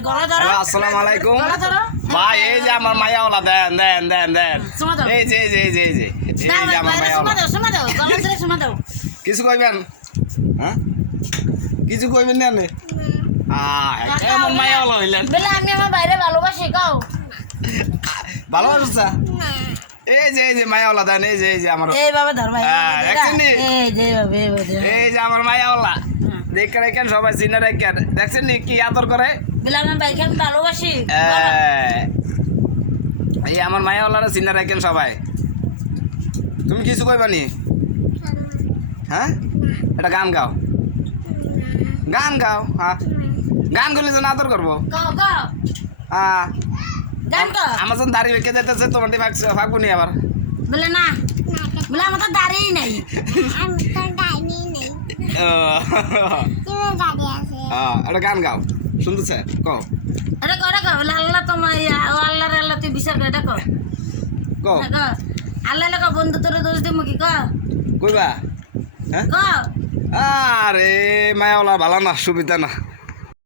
আসসালামু আলাইকুম ভাই এই যে আমার মায়াওয়ালা দেন দেন দেন দেন এই যে এই যে এই যে এই যে এই যে আমার মায়াওয়ালা কিছু কইবেন হ্যাঁ কিছু কইবেন না নে কেমন মায়াওয়ালা হইলেন বলে আমি আমার বাইরে ভালোবাসি কাও ভালোবাসা এই যে মায়াওয়ালা দেন এই যে আমার এই বাবা ধর ভাই দেখছেন এই যে বাবা এই যে আমার মায়াওয়ালা দেখে রেখেন সবাই চিনে রেখেন দেখছেন নি কি আদর করে বলে আমার বাইকে আমি ভালোবাসি এই আমার মায়াওয়ালারা চিনে রাখেন সবাই তুমি কিছু কইবানি হ্যাঁ এটা গান গাও গান গাও হ্যাঁ গান করলে যেন আদর করবো কাও কাও হ্যাঁ গান তো আমার যখন দাড়ি বেঁকে যেতেছে তোমার ভাগবো নি আবার বলে না বলে আমার তো দাঁড়িয়ে নাই একটা গান গাও শুনতেছে কও আরে করে কো বলে আল্লাহ তোমার আল্লাহর আল্লাহ তুই বিচার করে দেখো কও আল্লাহ লাগা বন্ধু তোর দোষ দিমু কি কো কইবা হ্যাঁ কো আরে মায়াওয়ালা ভালো না সুবিধা না